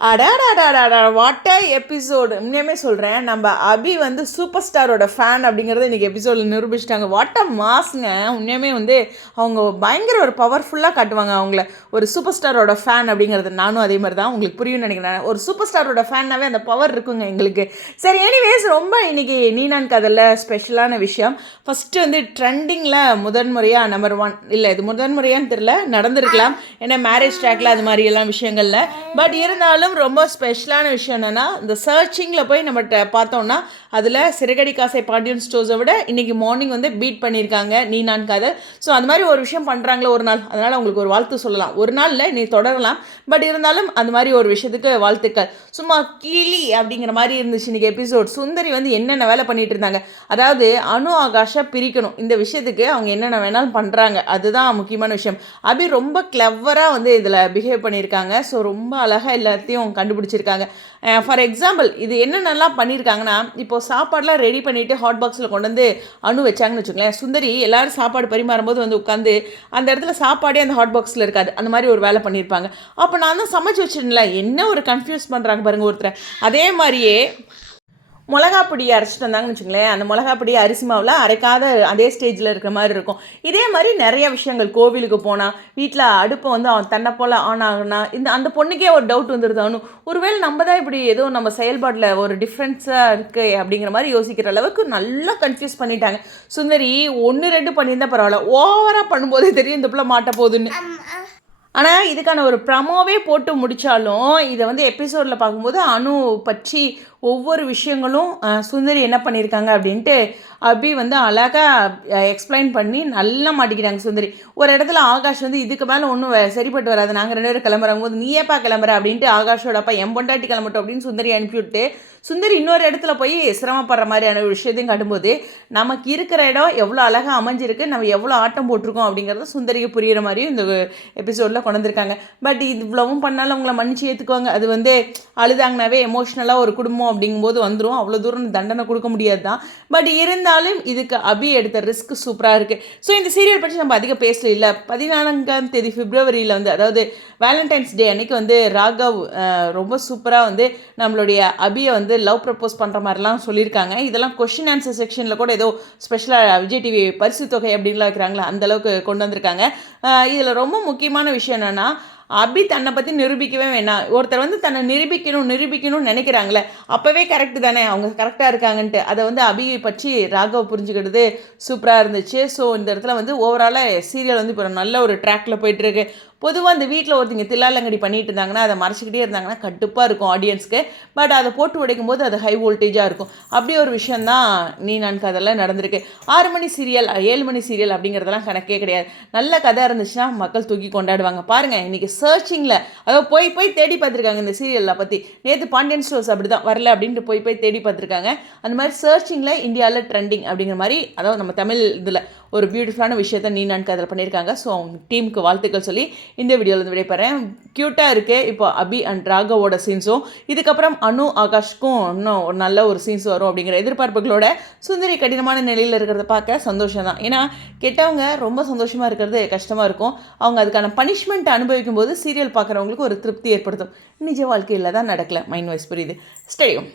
அடாடாடாடா what a episode உண்மையுமே சொல்கிறேன் நம்ம அபி வந்து சூப்பர் ஸ்டாரோட ஃபேன் அப்படிங்கிறத இன்றைக்கி எபிசோடில் நிரூபிச்சிட்டாங்க வாட் அ மாஸ்ங்க உண்மையுமே வந்து அவங்க பயங்கர ஒரு பவர்ஃபுல்லாக காட்டுவாங்க அவங்கள ஒரு சூப்பர் ஸ்டாரோட ஃபேன் அப்படிங்கிறது நானும் அதே மாதிரி தான் உங்களுக்கு புரியும்னு நினைக்கிறேன் ஒரு சூப்பர் ஸ்டாரோட ஃபேன்னாவே அந்த பவர் இருக்குங்க எங்களுக்கு சரி எனிவேஸ் ரொம்ப இன்றைக்கி நீனான் கதையில் ஸ்பெஷலான விஷயம் ஃபஸ்ட்டு வந்து ட்ரெண்டிங்கில் முதன்முறையாக நம்பர் ஒன் இல்லை இது முதன்முறையான்னு தெரில நடந்திருக்கலாம் ஏன்னா மேரேஜ் ட்ராக்ல அது மாதிரி எல்லாம் விஷயங்களில் பட் இருந்தாலும் ரொம்ப ஸ்பெஷலான விஷயம் என்னென்னா இந்த சர்ச்சிங்கில் போய் நம்மகிட்ட பார்த்தோம்னா அதில் சிறகடி காசை பாண்டியன் ஸ்டோர்ஸை விட இன்றைக்கி மார்னிங் வந்து பீட் பண்ணியிருக்காங்க நீ நான் கதை ஸோ அது மாதிரி ஒரு விஷயம் பண்ணுறாங்களே ஒரு நாள். அதனால் அவங்களுக்கு ஒரு வாழ்த்து சொல்லலாம். ஒரு நாளில் நீ தொடரலாம். பட் இருந்தாலும் அந்த மாதிரி ஒரு விஷயத்துக்கு வாழ்த்துக்கள். சும்மா கிளி அப்படிங்கிற மாதிரி இருந்துச்சு இன்றைக்கி எபிசோட் சுந்தரி வந்து என்னென்ன வேலை பண்ணிகிட்டு இருந்தாங்க? அதாவது அணு ஆகாஷை பிரிக்கணும். இந்த விஷயத்துக்கு அவங்க என்னென்ன வேணாலும் பண்ணுறாங்க அதுதான் முக்கியமான விஷயம். அபி ரொம்ப கிளவராக வந்து இதில் பிஹேவ் பண்ணியிருக்காங்க. ஸோ ரொம்ப அழகாக எல்லாத்தையும் கண்டுபிடிச்சிருக்காங்க. ஃபார் எக்ஸாம்பிள் இது என்னென்னலாம் பண்ணியிருக்காங்கன்னா இப்போது சாப்பாடெலாம் ரெடி பண்ணிவிட்டு ஹாட் பாக்ஸில் கொண்டு வந்து அணு வச்சாங்கன்னு வச்சுக்கோங்களேன். சுந்தரி எல்லாரும் சாப்பாடு பரிமாறும்போது வந்து உட்காந்து அந்த இடத்துல சாப்பாடே அந்த ஹாட் பாக்ஸில் இருக்காது. அந்த மாதிரி ஒரு வேலை பண்ணியிருப்பாங்க அப்போ நான் தான் சமைச்சு வச்சிருந்தேன்ல என்ன ஒரு கன்ஃபியூஸ் பண்ணுறாங்க பாருங்கள் ஒருத்தரை. அதே மாதிரியே மிளகா பொடியை அரைச்சிட்டு வந்தாங்கன்னு வச்சுங்களேன் அந்த மிளகா பொடியை அரிசி மாவில் அரைக்காத அதே ஸ்டேஜில் இருக்கிற மாதிரி இருக்கும். இதே மாதிரி நிறைய விஷயங்கள் கோவிலுக்கு போனால் வீட்டில் அடுப்பை வந்து அவன் தன்னை போல் ஆன் ஆகுனா இந்த அந்த பொண்ணுக்கே ஒரு டவுட் வந்துருது. அவனு ஒருவேளை நம்ம தான் இப்படி ஏதோ நம்ம செயல்பாட்டில் ஒரு டிஃப்ரென்ஸாக இருக்குது அப்படிங்கிற மாதிரி யோசிக்கிற அளவுக்கு நல்லா கன்ஃபியூஸ் பண்ணிட்டாங்க. சுந்தரி ஒன்று ரெண்டு பண்ணியிருந்தா பரவாயில்ல. ஓவராக பண்ணும்போதே தெரியும் இந்த பிள்ளை மாட்ட போகுதுன்னு. ஆனால் இதுக்கான ஒரு ப்ரமோவே போட்டு முடித்தாலும் இதை வந்து எபிசோடில் பார்க்கும்போது அணு பற்றி ஒவ்வொரு விஷயங்களும் சுந்தரி என்ன பண்ணியிருக்காங்க அப்படின்ட்டு அபி வந்து அழகாக எக்ஸ்பிளைன் பண்ணி நல்லா மாட்டிக்கிட்டாங்க சுந்தரி. ஒரு இடத்துல ஆகாஷ் வந்து இதுக்கு மேலே ஒன்றும் சரிப்பட்டு வராது. நாங்கள் ரெண்டு பேரும் கிளம்புறாங்க போது நீயேப்பா கிளம்புற அப்படின்ட்டு ஆகாஷோட அப்பா என் பொண்டாட்டி கிளம்பட்டும் அப்படின்னு சுந்தரி அனுப்பிவிட்டு சுந்தரி இன்னொரு இடத்துல போய் சிரமப்படுற மாதிரியான ஒரு விஷயத்தையும் காட்டும்போது நமக்கு இருக்கிற இடம் எவ்வளோ அழகாக அமைஞ்சிருக்கு. நம்ம எவ்வளோ ஆட்டம் போட்டிருக்கோம் அப்படிங்கிறத சுந்தரிக்கு புரிகிற மாதிரியும் இந்த எபிசோடில் கொண்டு வந்திருக்காங்க பட் இது இவ்வளவும் பண்ணாலும் அவங்கள மன்னிச்சு ஏற்றுக்குவாங்க அது வந்து அழுதாங்கனாவே எமோஷ்னலாக ஒரு குடும்பம் அப்படிங்கும்போது வந்துடும் அவ்வளோ தூரம் தண்டனை கொடுக்க முடியாது தான் பட் இருந்தாலும் இதுக்கு அபி எடுத்த ரிஸ்க் சூப்பராக இருக்குது ஸோ இந்த சீரியல் பற்றி நம்ம அதிகம் பேசல இல்லை பதினான்காம் தேதி பிப்ரவரியில் வந்து அதாவது வேலண்டைன்ஸ் டே அன்னைக்கு வந்து ராகவ் ரொம்ப சூப்பராக வந்து நம்மளுடைய அபியை வந்து லவ் ப்ரப்போஸ் பண்ணுற மாதிரிலாம் சொல்லியிருக்காங்க. இதெல்லாம் கொஷின் ஆன்சர் செக்ஷனில் கூட ஏதோ ஸ்பெஷலாக விஜய் டிவி பரிசு தொகை அப்படின்லாம் வைக்கிறாங்களா அந்த அளவுக்கு கொண்டு வந்திருக்காங்க. இதில் ரொம்ப முக்கியமான விஷயம் என்னென்னா அபி தன்னை பற்றி நிரூபிக்கவே வேணாம். ஒருத்தர் வந்து தன்னை நிரூபிக்கணும் நிரூபிக்கணும்னு நினைக்கிறாங்களே அப்போவே கரெக்டு தானே. அவங்க கரெக்டாக இருக்காங்கன்ட்டு. அதை வந்து அபியை பற்றி ராகவ் புரிஞ்சுக்கிட்டது சூப்பராக இருந்துச்சு. ஸோ இந்த இடத்துல வந்து ஓவராலாக சீரியல் வந்து இப்போ நல்ல ஒரு ட்ராக்ல போயிட்டுருக்கு பொதுவாக இந்த வீட்டில் ஒருத்தங்க தில்லாலங்கடி பண்ணிட்டு இருந்தாங்கன்னா அதை மறைச்சிக்கிட்டே இருந்தாங்கன்னா கட்டுப்பாக இருக்கும் ஆடியன்ஸ்க்கு பட் அதை போட்டு உடைக்கும் போது அது ஹை வோல்டேஜாக இருக்கும். அப்படி ஒரு விஷயந்தான் நீ நான் கதையெல்லாம் நடந்திருக்கு. ஆறு மணி சீரியல் ஏழு மணி சீரியல் அப்படிங்கிறதெல்லாம் கணக்கே கிடையாது. நல்ல கதை இருந்துச்சுன்னா மக்கள் தூக்கி கொண்டாடுவாங்க. பாருங்கள் இன்றைக்கி சர்ச்சிங்கில் அதாவது போய் போய் தேடி பார்த்துருக்காங்க இந்த சீரியலை பற்றி நேற்று பாண்டியன் ஸ்டோர்ஸ் அப்படி தான் வரல அப்படின்ட்டு போய் போய் தேடி பார்த்துருக்காங்க. அந்த மாதிரி சர்ச்சிங்கில் இந்தியாவில் ட்ரெண்டிங் அப்படிங்கிற மாதிரி அதாவது நம்ம தமிழ் இதில் ஒரு பியூட்டிஃபுல்லான விஷயத்த நீ நான் கதில் பண்ணியிருக்காங்க. ஸோ அவங்க டீமுக்கு வாழ்த்துக்கள் சொல்லி இந்த வீடியோவில் வந்து விடைபெறேன். க்யூட்டாக இருக்குது இப்போ அபி அண்ட் ராகவோட சீன்ஸும் இதுக்கப்புறம் அனு ஆகாஷ்க்கும் இன்னும் ஒரு நல்ல ஒரு சீன்ஸ் வரும் அப்படிங்கிற எதிர்பார்ப்புகளோட சுந்தரி கடினமான நிலையில் இருக்கிறத பார்க்க சந்தோஷம் தான். ஏன்னா கெட்டவங்க ரொம்ப சந்தோஷமாக இருக்கிறது கஷ்டமாக இருக்கும். அவங்க அதுக்கான பனிஷ்மெண்ட் அனுபவிக்கும் போது சீரியல் பார்க்குறவங்களுக்கு ஒரு திருப்தி ஏற்படுத்தும். நிஜ வாழ்க்கையில் தான் நடக்கல. மைண்ட் வாய்ஸ் புரியுது. ஸ்டேயும்